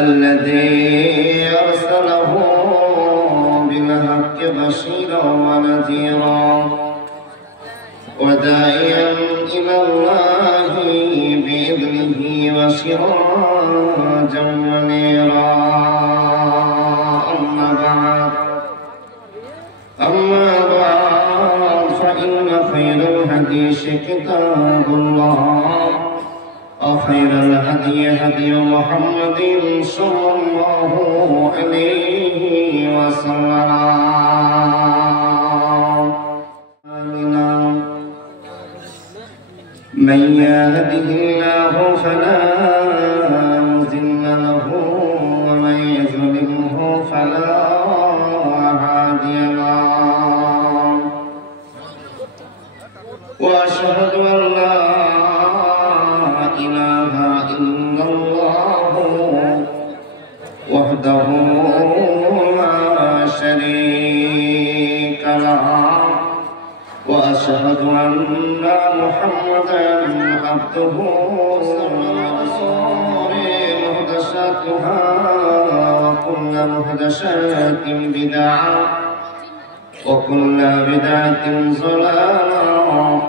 الذي أرسله بالحق بشيرا ونذيرا وداعيا إلى الله بإذنه وسراجا منيرا أما بعد فإن خير الحديث كتاب الله وخير الهدي هدي محمد صلى الله عليه وسلم من يهده الله فلا مضل له ومن يضلله فلا هادي له وأشهد أن لا إله إلا الله وحده لا شريك له وأشهد أن محمدا عبده ورسوله محدثاتها وكل محدثات بدعة وكل بدعة ضلالة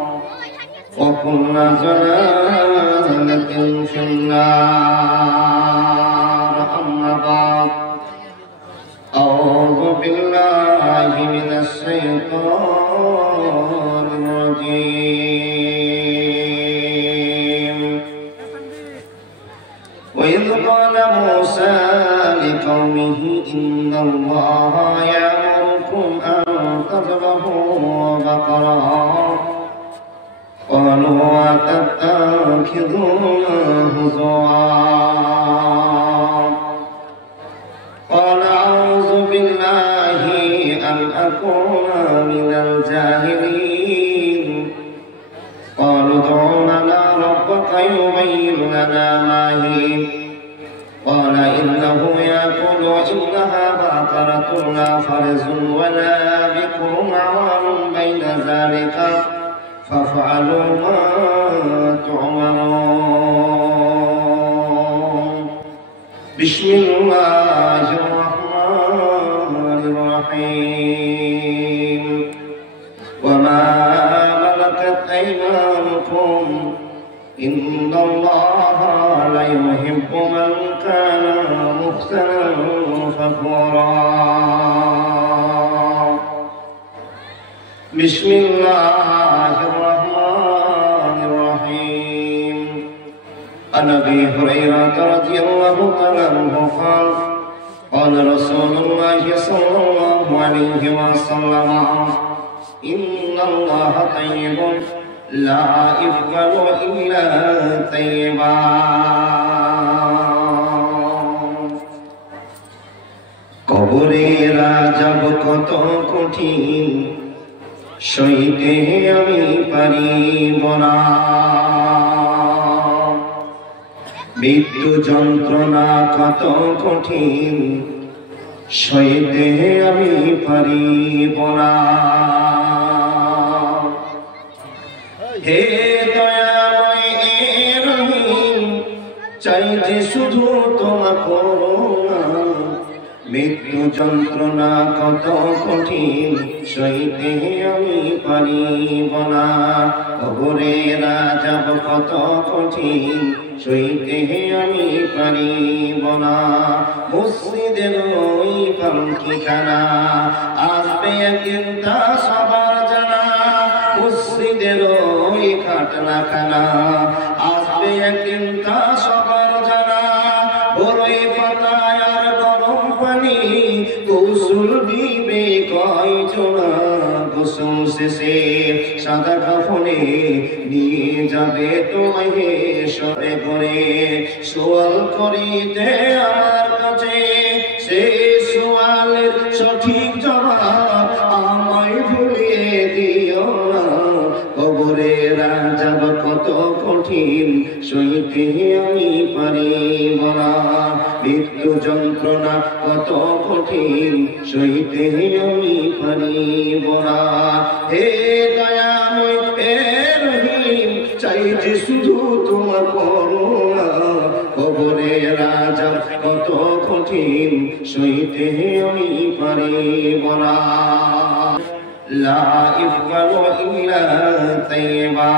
وكل ضلالة في النار أما بعد أعوذ بالله من الشيطان الرجيم وإذ قال موسى لقومه إن الله يأمركم أن تذبحوا بقرة قالوا أتتخذنا هزوا قال أعوذ بالله أن أكون من الجاهلين قالوا ادع لنا ربك يبين لنا ما هي قال إنه يقول إنها بقرة لا فرز ولا بكر عوان بين ذلك فافعلوا ما تؤمرون بسم الله الرحمن الرحيم وما ملكت أيمانكم إن الله لا يحب من كان مختالا فخورا بسم الله الرحمن الرحيم عن أبي هريرة رضي الله عنه قال قال رسول الله صلى الله عليه وسلم إن الله طيب لا يقبل إلا طيبا কবরের আযাব কত কঠিন সইতে আমি পারিব না মৃত্যু যন্ত্রণা কত কঠিন সইতে আমি পারিব না হে দয়াময় রহিম চাইতে শুধু তোমার করুণা মৃত্যু যন্ত্রণা কত কঠিন সইতে আমি পারিব না কবরের আযাব কত কঠিন সইতে আমি পারিব না মসজিদের ওই পালকিখানা আসবে একদিন তা সবার জানা মসজিদের ওই খাটনাখানা আসবে একদিন তা সবার জানা বড়ই পাতায় আর গরম পানি গোসল দিবে কয়জনা গোসল শেষে সাদা কাফনে নিয়ে যাবে তোমায় সরে করে সোয়াল করিতে আমার কাছে সে সোয়ালের সঠিক জবাব আমায় ভুলিয়ে দিও না কবরের আযাব কত কঠিন সইতে আমি পারিব না মৃত্যু যন্ত্রণা কত কঠিন সইতে আমি পারিব না হে দয়াময় হে রহিম চাইছি শুধু তোমার করুণা কবরের আযাব কত কঠিন সইতে আমি পারিব না। লা ইফআলু ইল্লা তাইয়্যিবা